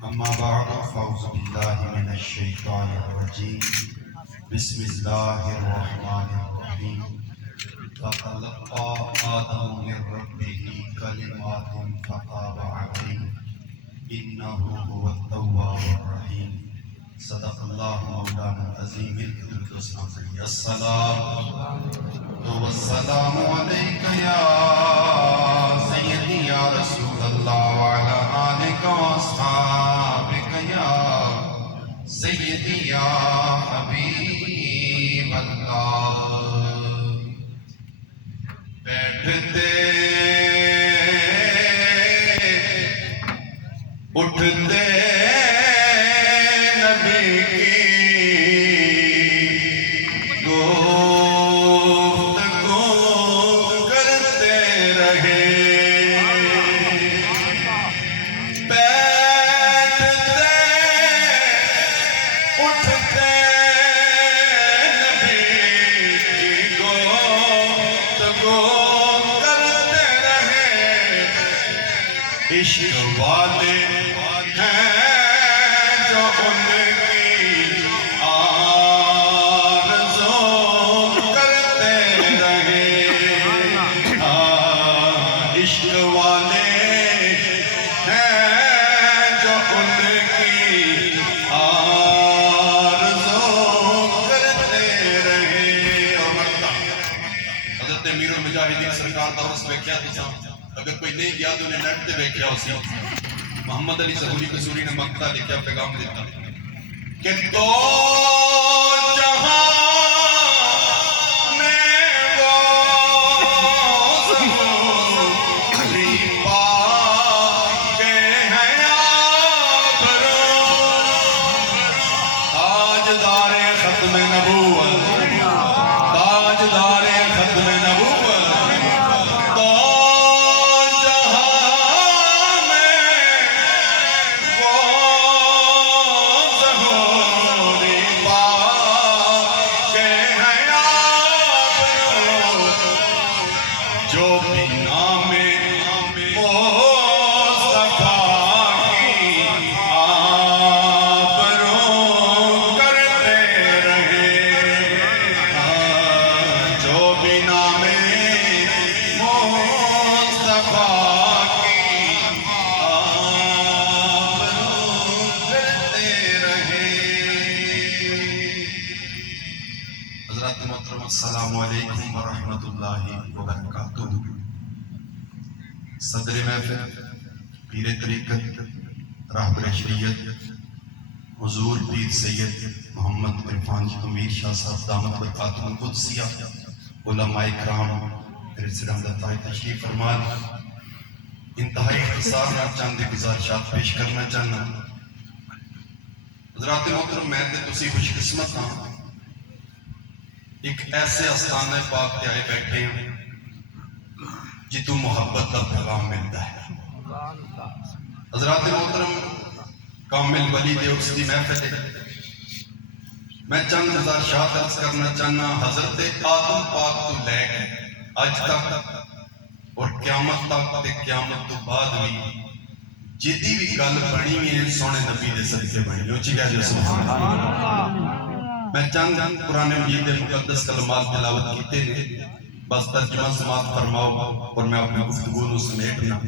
اما بعد فاعوذ باللہ من الشیطان الرجیم بسم اللہ الرحمن الرحیم فتلقى آدم من ربه کلمات فتاب علیہ انہ هو التواب الرحیم صدق اللہ مولانا العظیم الصلاة والسلام علیک یا سیدی یا رسول اللہ وعلا آلک واصحابک یا سیدی یا حبیب اللہ بیٹھتے اٹھتے نبی کی گفتگو کرتے رہے بیٹھتے اٹھتے نبی کی گفتگو کرتے رہے عشق والے ہیں جو ان کی آرزو کرتے رہے عشق والے ہیں جو ان کی آرزو کرتے رہے اور مرتا حضرت امیر المجاہدین سرکار دا اس ویکھیا تساں اگر کوئی نہیں گیا تو انہیں نیٹ تے ویکھیا اسی محمد علی ظہوری قصوری نے مکتہ لکھیا پیغام دیتا کہ دو جہاں میں وہ ظہوری پاکے ہیں آبرو تاجدار ختم نبوت تاجدار ختم نبوت دو جہاں میں وہ ظہوری پاکے ہیں آبرو جو بھی نام مصطفیٰ کی آبرو کرتے رہے جو بھی نام مصطفیٰ کی آبرو کرتے رہے حضرات محترم السلام علیکم ورحمۃ اللہ وبرکاتہ صدر محفل پیر طریقت راہبر شریعت حضور پیر سید محمد عرفان امیر شاہ صاحب دامت برکاتہ القدسیہ علماء کرام پریزیڈنٹ دتائی تشریف فرمان انتہائی اختصار میں چند گزارشات پیش کرنا چاہنا حضرات محترم میں تے تسی خوش قسمت ہاں ایک ایسے آستانہ پاک تے آئے بیٹھے ہیں جتوں محبت کا پیغام ملتا ہے حضرات محترم کامل ولی دے اس دی محفل ہے میں چند گزارشات عرض کرنا چاہنا حضرت آدم پاک تو لے کے آج تک اور قیامت تک تے قیامت تو بعد بھی جدی بھی گل بنی ہوئی ہے سونے نبی دے صدقے بنی اونچی کہہ جو سبحان اللہ میں چند قرآن مجید دے مقدس کلمات تلاوت کیتے ہیں بس ترجمہ سماعت فرماؤ اور میں اپنی گفتگو نو سمیٹنا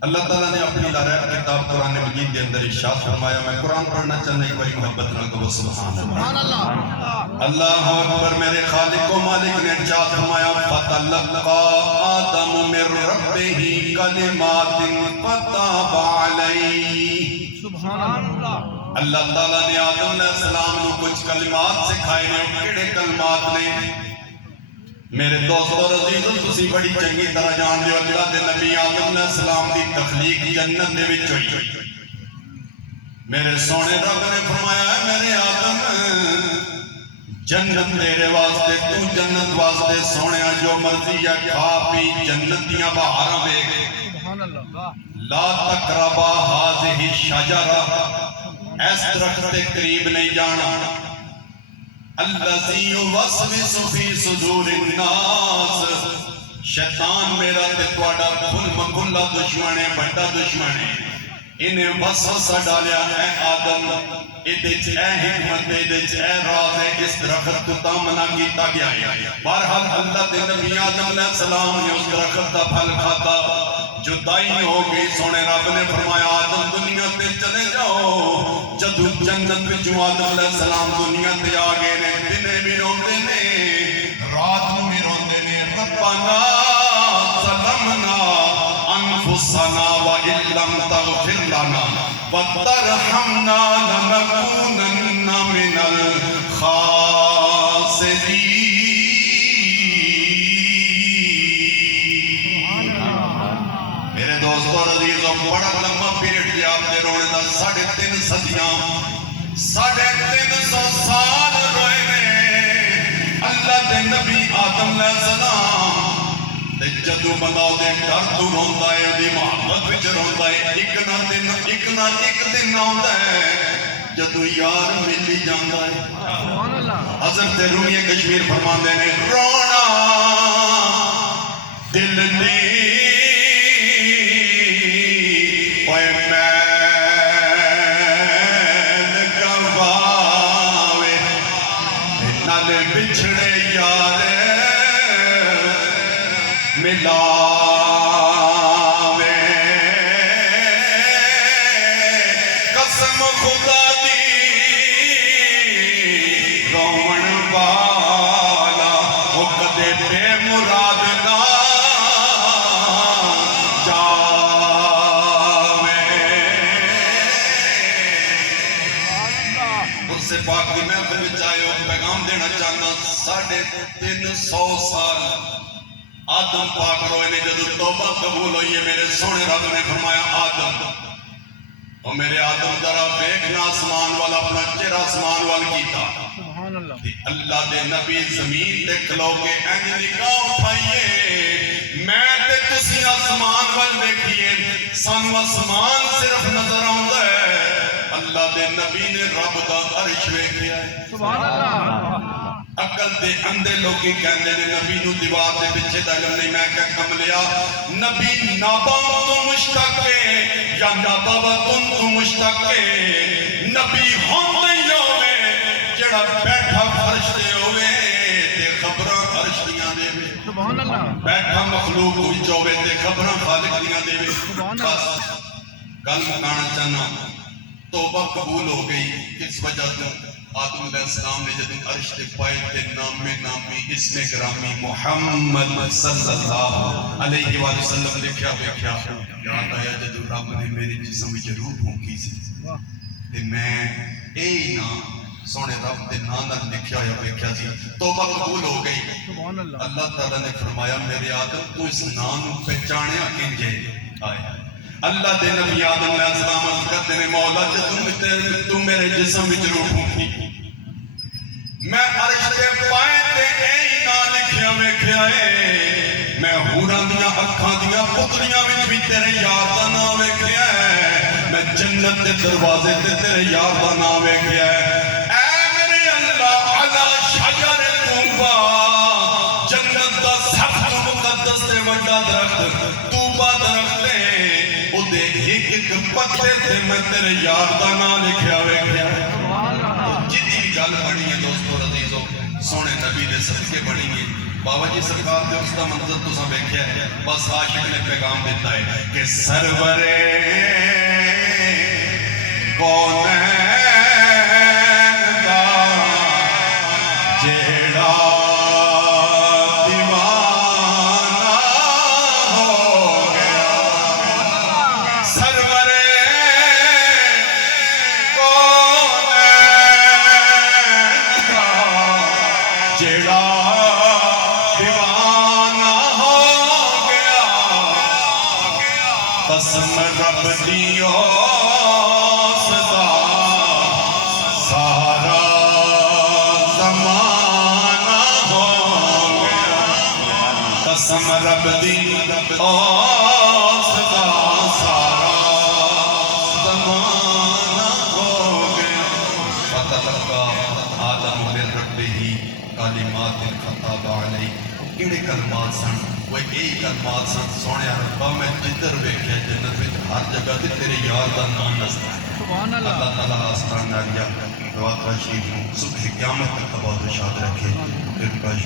اللہ تعالیٰ نے اپنی لارائب کتاب قرآن مجید کے اندر ارشاد فرمایا میں قرآن پڑھنا چاہنا ایک باری محبت نال کہو سبحان اللہ اللہ اکبر میرے خالق و مالک نے ارشاد فرمایا فتلقى آدم من ربه کلمات فتاب علیہ سبحان اللہ اللہ تعالیٰ نے آدم علیہ السلام کو کچھ کلمات سکھائے ہیں کیڑے کلمات نے میرے دوست اور عزیزوں تسی بڑی چنگی طرح جان دے اللہ دے نبی آدم علیہ السلام دی تخلیق جنت دے وچ ہوئی میرے سونے رب نے فرمایا ہے میرے آدم جنت تیرے واسطے تو جنت واسطے سونے جو مرضی یا کھا پی جنت دیاں بہاراں ویکھ سبحان اللہ لا تقربا هذه الشجرہ اس درخت کے قریب نہیں جانا الذی یوسوس فی صدور الناس شیطان میرا تے تواڈا کھل مکھلا دشمن ہے بڑا دشمن ہے انہیں وسوسہ ڈالیا اے آدم ادھے اے حکمت اے راز اس درخت تو تامنا کیتا گیا ہے بہرحال اللہ دے نبی آدم علیہ السلام نے اس درخت کا پھل کھاتا جدائی ہو گئی سونے رب نے فرمایا آدم دنیا تے چلے جاؤ جدو جنت وچوں آدم علیہ السلام دنیا تے آ گئے نے دنے بھی روندے نے رات نوں بھی روندے نے ربنا ظلمنا انفسنا وان لم تغفر لنا وترحمنا لنكونن من الخاسرین دوستو عزیزوں بڑا لمبا پیریڈ جی آپ نے رونے دا 3.5 صدیاں 350 سال روئے نے اللہ دے نبی آدم علیہ السلام تے جدو بندہ دے ڈر تو روندا ہے دی محبت وچ روندا ہے ایک نہ ایک دن آوندا ہے جدو یار مل ہی جاندا ہے حضرت رومی کشمیر فرماندے نے رونا دل نے بچھڑے یار ملاوے قسم خدا دی رومن والا وہ کدے بے مراد نہ سے پاک دی محفل وچ آئے ہو پیغام دینا چاہنا 350 سال آدم پاک روئے نے جدو توبہ قبول ہوئی ہے میرے سونے رب نے فرمایا آدم اور میرے آدم ذرا دیکھنا آسمان والا اپنا چہرہ آسمان والا کیتا اللہ دے نبی زمین تے کھلو کے انج نگاہ اٹھائیے میں تے تسی آسمان وال دیکھیے سانو آسمان صرف نظر آوندا ہے اللہ دے نبی نے رب دا عرش ویکھیا ہے سبحان اللہ عقل دے اندھے لوگی کہندے نے نبی نو دیوار دے پیچھے دا علم نہیں میں کہ کملیا نبی نابا تو مشتاق ہے یا نابا تو مشتاق ہے نبی ہوندے ہوئے جڑا بیٹھا فرش تے ہوئے تے خبراں عرش دیاں دے سبحان اللہ بیٹھا مخلوق وچ ہوئے تے خبراں خالق دیاں دے سبحان اللہ گل مکانا چاہنا توبہ قبول ہو گئی کس وجہ تو آدم علیہ السلام نے جدو عرش تے پائے تے نامی اسم گرامی محمد صلی اللہ علیہ وآلہ وسلم لکھیا بیکھیا یاد آیا جدو رب نے میری جسم وچ روح پھونکی سی تے میں اے نام سونے رب تے نام لکھیا یا بیکھیا سی توبہ قبول ہو گئی اللہ تعالیٰ نے فرمایا میرے آدم تو اس نام پہچانیا کنجے آئے اللہ دے نبی آدم علیہ السلام عرض کرتے ہیں مولا تو میرے جسم وچ روح پھونکی میں عرش تے پائے تے اے نا لکھیا ویکھیا ہے میں ہوراں دیاں اکھاں دیاں پتریاں وچ بھی تیرے یار دا نام ویکھیا ہے میں جنت دے دروازے تے تیرے یار دا نام ویکھیا ہے اے میرے اللہ علی شجر طوبہ جنت دا سب تو مقدس تے وڈا درخت طوبہ درخت ہے ایک پتے تے میں تیرے یار دا نام لکھیا ویکھیا جتنی بھی گل بنی ہے دوستو عزیزو سونے نبی دے صدقے بنی ہے بابا جی سرکار دے اس کا منظر تو سب ویکھیا ہے بس عاشق نے پیغام دیتا ہے کہ سرور کونین دا جیڑا قسم رب دیو صدا سارا زمانہ ہو گیا قسم رب دیو صدا سارا زمانہ ہو گیا فتلقى آدم من ربه کلمات خطاب علیہ انہیں کلمات سن وہ یہی کلمات سن سونے ربا میں جدھر ویکھے جنت میں ہر جگہ تے تیرے یار دا نام نستا ہے سبحان اللہ اللہ تعالیٰ آستان ناریا دعا کا شریف ہوں صبح قیامت تک آباد و شاد رکھے پھر کاش